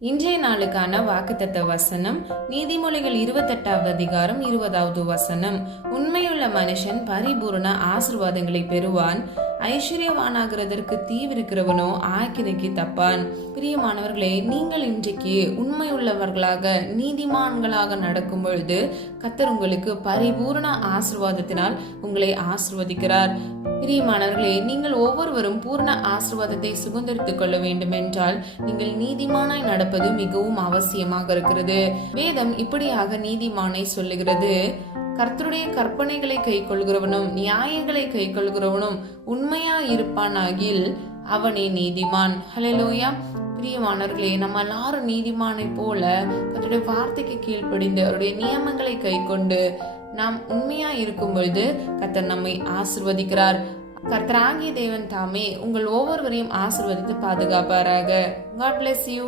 இன்றைய நாளுக்கான வாக்குத்தத்த வசனம் நீதிமொழிகள் 28வது அதிகாரம் 20வது வசனம். உண்மையுள்ள மனுஷன் பரிபூரண ஆசீர்வாதங்களை பெறுவான், ஐஸ்வர்யவானாகிறதற்கு தீவிருக்கிறவனோ ஆக்கினைக்கு தப்பான். பிரியமானவர்களே, நீங்கள் இன்றைக்கு உண்மையுள்ளவர்களாக நீதிமான்களாக நடக்கும் பொழுது கர்த்தர் உங்களுக்கு பரிபூரண ஆசீர்வாதத்தினால் உங்களை ஆசீர்வதிக்கிறார். பிரியமானவர்களே, நீங்கள் ஒவ்வொருவரும் பூர்ண ஆசீர்வாதத்தை சுதந்திரித்துக் கொள்ள வேண்டும் என்றால் நீங்கள் நீதிமானாய் நடப்பது மிகவும் அவசியமாக இருக்கிறது. வேதம் இப்படியாக நீதிமானை சொல்லுகிறது: கர்த்தருடைய கற்பனைகளை கை கொள்கிறவனும் நியாயங்களை கை கொள்கிறவனும் உண்மையா இருப்பானாகில் அவனே நீதிமான். ஹல்லேலூயா. பிரியமானவர்களே, நம்ம எல்லாரும் நீதிமானை போல கர்த்தருடைய வார்த்தைக்கு கீழ்ப்படிந்து அவருடைய நியமங்களை கை கொண்டு நாம் உண்மையா இருக்கும் பொழுது கர்த்தர் நம்மை ஆசீர்வதிக்கிறார். கர்த்தராகிய தேவன் தாமே உங்கள் ஒவ்வொருவரையும் ஆசீர்வதித்து பாதுகாப்பாராக. God bless you.